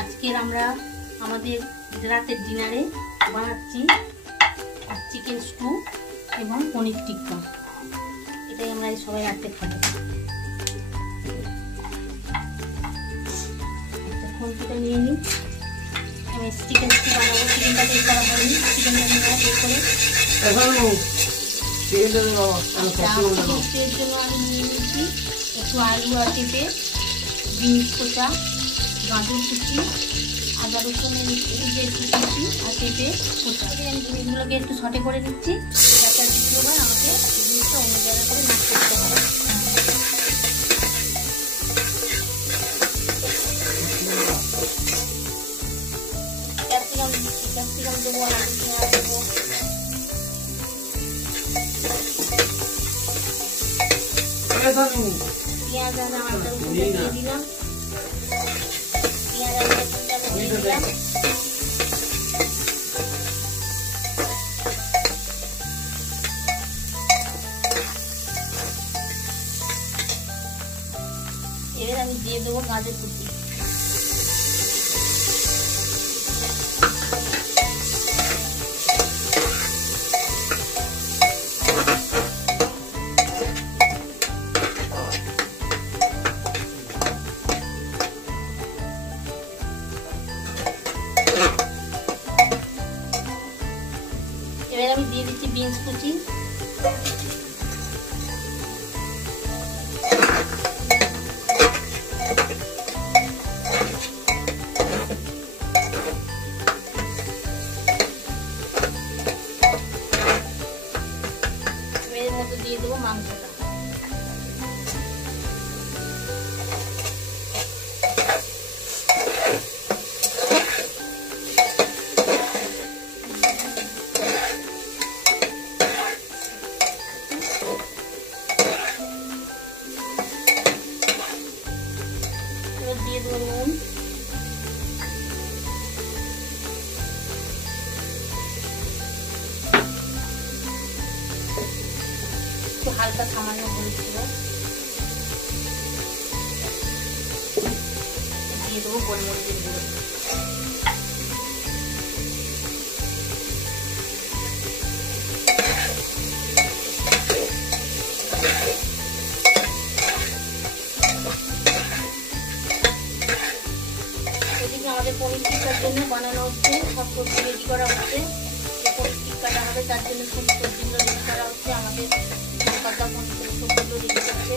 আজকের আমরা আমাদের রাতের ডিনারে বানাচ্ছি চিকেন স্টু এবং পনির টিক্কা। এটাই আমরা সবাই রাতে খাবো। খন্তিটা নিয়ে নিই। আমি চিকেন স্টু বানাবো। চিকেনটা বের করা হয়নি, চিকেনটা নিয়ে বের করে এর জন্য আমি নিয়ে নিচ্ছি একটু আলু আর পেঁপে, বিনস কোচা, গাজর কুচি, আদা রসুনের একটু কুচি আর পেঁপে কোচা। আমি জিনিসগুলোকে একটু সটে করে দিচ্ছি যাতে দ্বিতীয়বার আমাকে জিনিসটা অন্য জায়গা করে না করতে হয়। ক্যাপসিকাম দিচ্ছি, ক্যাপসিকাম দেবো, আলু পেঁয়াজ দেবো। পেঁয়াজ আর আদা রসুন দিয়ে দিলাম। পেঁয়াজ আর রসুনটা দিয়ে দিলাম। এবার আমি দিয়ে দেবো গাজর কুচি। এবার আমি দিয়ে দিচ্ছি বিনস কুচি। এর মধ্যে দিয়ে দেবো মাংসটা। দিয়ে দেবো নুন, একটু হালকা সামান্য হলুদ দেবো, দিয়ে দেবো গোলমরিচের গুঁড়ো। আমাদের পনির টিক্কার জন্য বানানো হচ্ছে, সব সবজি রেডি করা হচ্ছে। পনির টিক্কাটা হবে তার জন্য সব সবজিগুলো রেডি করা হচ্ছে। আমাদের পাতা পনির সবজিগুলো রেডি করছে।